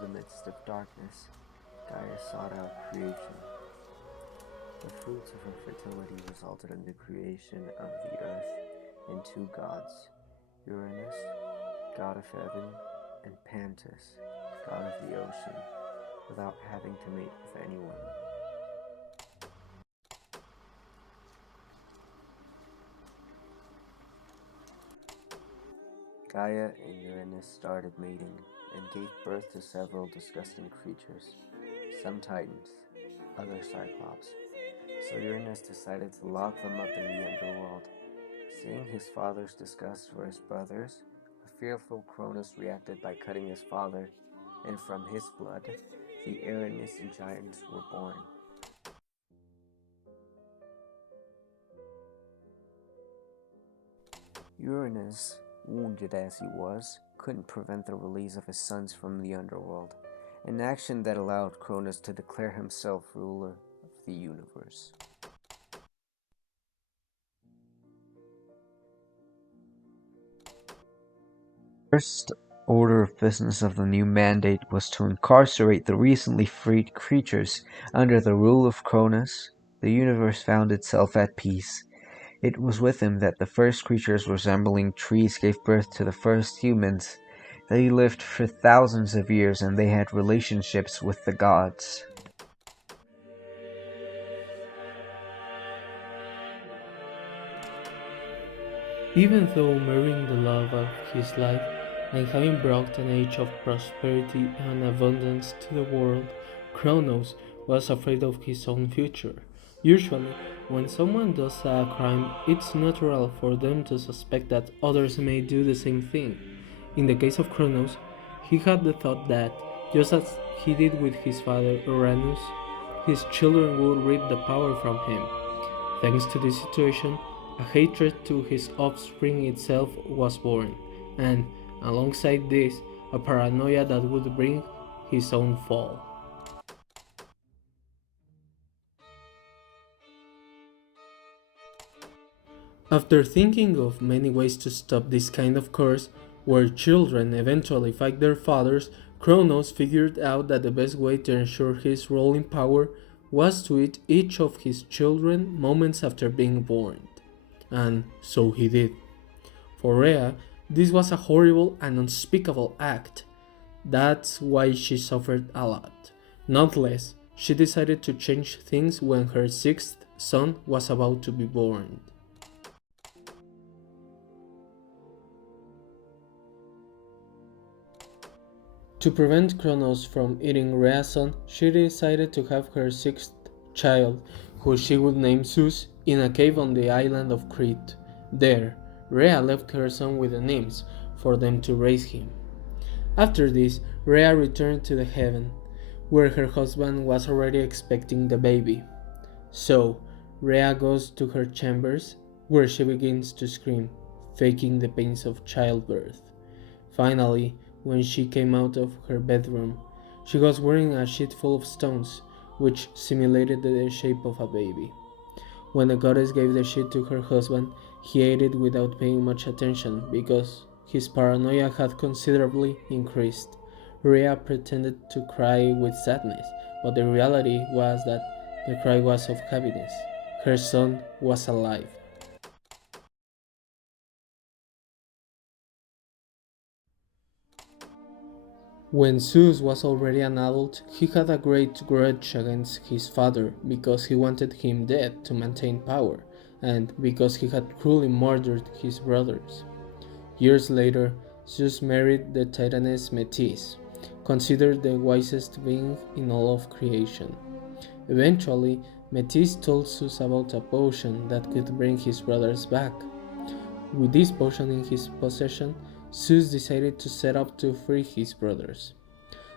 the midst of darkness, Gaia sought out creation. The fruits of her fertility resulted in the creation of the earth and two gods, Uranus, god of heaven, and Pantus, god of the ocean, without having to mate with anyone. Gaia and Uranus started mating and gave birth to several disgusting creatures, some titans, others cyclops. So Uranus decided to lock them up in the underworld. Seeing his father's disgust for his brothers, a fearful Cronus reacted by cutting his father, and from his blood, the Erinnysian giants were born. Uranus, wounded as he was, couldn't prevent the release of his sons from the underworld, an action that allowed Cronus to declare himself ruler of the universe. First order of business of the new mandate was to incarcerate the recently freed creatures under the rule of Cronus. The universe found itself at peace. It was with him that the first creatures resembling trees gave birth to the first humans. They lived for thousands of years and they had relationships with the gods. Even though marrying the love of his life and having brought an age of prosperity and abundance to the world, Kronos was afraid of his own future. Usually, when someone does a crime, it's natural for them to suspect that others may do the same thing. In the case of Kronos, he had the thought that, just as he did with his father Uranus, his children would reap the power from him. Thanks to this situation, a hatred to his offspring itself was born, and, alongside this, a paranoia that would bring his own fall. After thinking of many ways to stop this kind of curse, where children eventually fight their fathers, Kronos figured out that the best way to ensure his role in power was to eat each of his children moments after being born. And so he did. For Rhea, this was a horrible and unspeakable act. That's why she suffered a lot. Nonetheless, she decided to change things when her sixth son was about to be born. To prevent Kronos from eating Rhea's son, she decided to have her sixth child, who she would name Zeus, in a cave on the island of Crete. There, Rhea left her son with the nymphs for them to raise him. After this, Rhea returned to the heaven, where her husband was already expecting the baby. So, Rhea goes to her chambers, where she begins to scream, faking the pains of childbirth. Finally, when she came out of her bedroom, she was wearing a sheet full of stones, which simulated the shape of a baby. When the goddess gave the sheet to her husband, he ate it without paying much attention because his paranoia had considerably increased. Rhea pretended to cry with sadness, but the reality was that the cry was of happiness. Her son was alive. When Zeus was already an adult, he had a great grudge against his father because he wanted him dead to maintain power, and because he had cruelly murdered his brothers. Years later, Zeus married the Titaness Metis, considered the wisest being in all of creation. Eventually, Metis told Zeus about a potion that could bring his brothers back. With this potion in his possession, Zeus decided to set up to free his brothers.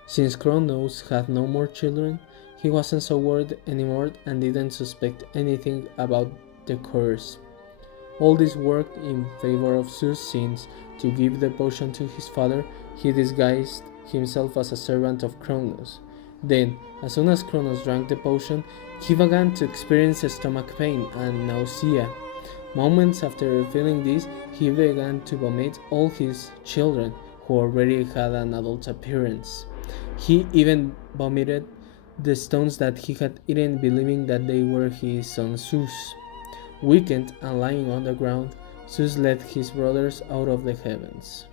Since Kronos had no more children, he wasn't so worried anymore and didn't suspect anything about the curse. All this worked in favor of Zeus since, to give the potion to his father, he disguised himself as a servant of Kronos. Then, as soon as Kronos drank the potion, he began to experience stomach pain and nausea. Moments after feeling this, he began to vomit all his children, who already had an adult appearance. He even vomited the stones that he had eaten, believing that they were his son Zeus. Weakened and lying on the ground, Zeus led his brothers out of the heavens.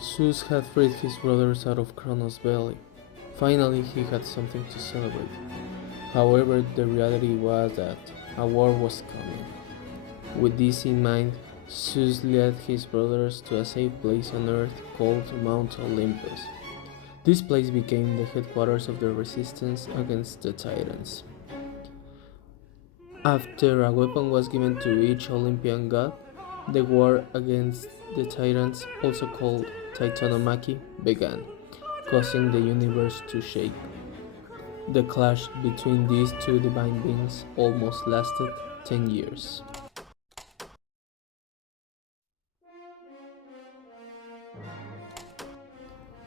Zeus had freed his brothers out of Cronos' belly. Finally, he had something to celebrate. However, the reality was that a war was coming. With this in mind, Zeus led his brothers to a safe place on earth called Mount Olympus. This place became the headquarters of the resistance against the Titans. After a weapon was given to each Olympian god, the war against the Titans, also called Titanomachy, began, causing the universe to shake. The clash between these two divine beings almost lasted 10 years.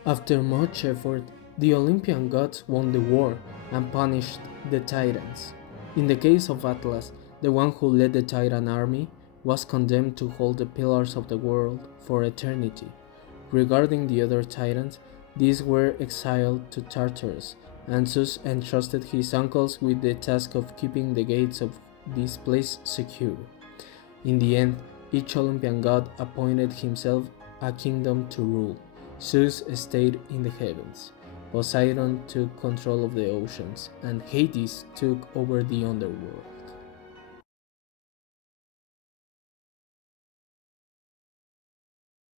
After much effort, the Olympian gods won the war and punished the Titans. In the case of Atlas, the one who led the Titan army was condemned to hold the pillars of the world for eternity. Regarding the other Titans, these were exiled to Tartarus, and Zeus entrusted his uncles with the task of keeping the gates of this place secure. In the end, each Olympian god appointed himself a kingdom to rule. Zeus stayed in the heavens, Poseidon took control of the oceans, and Hades took over the underworld.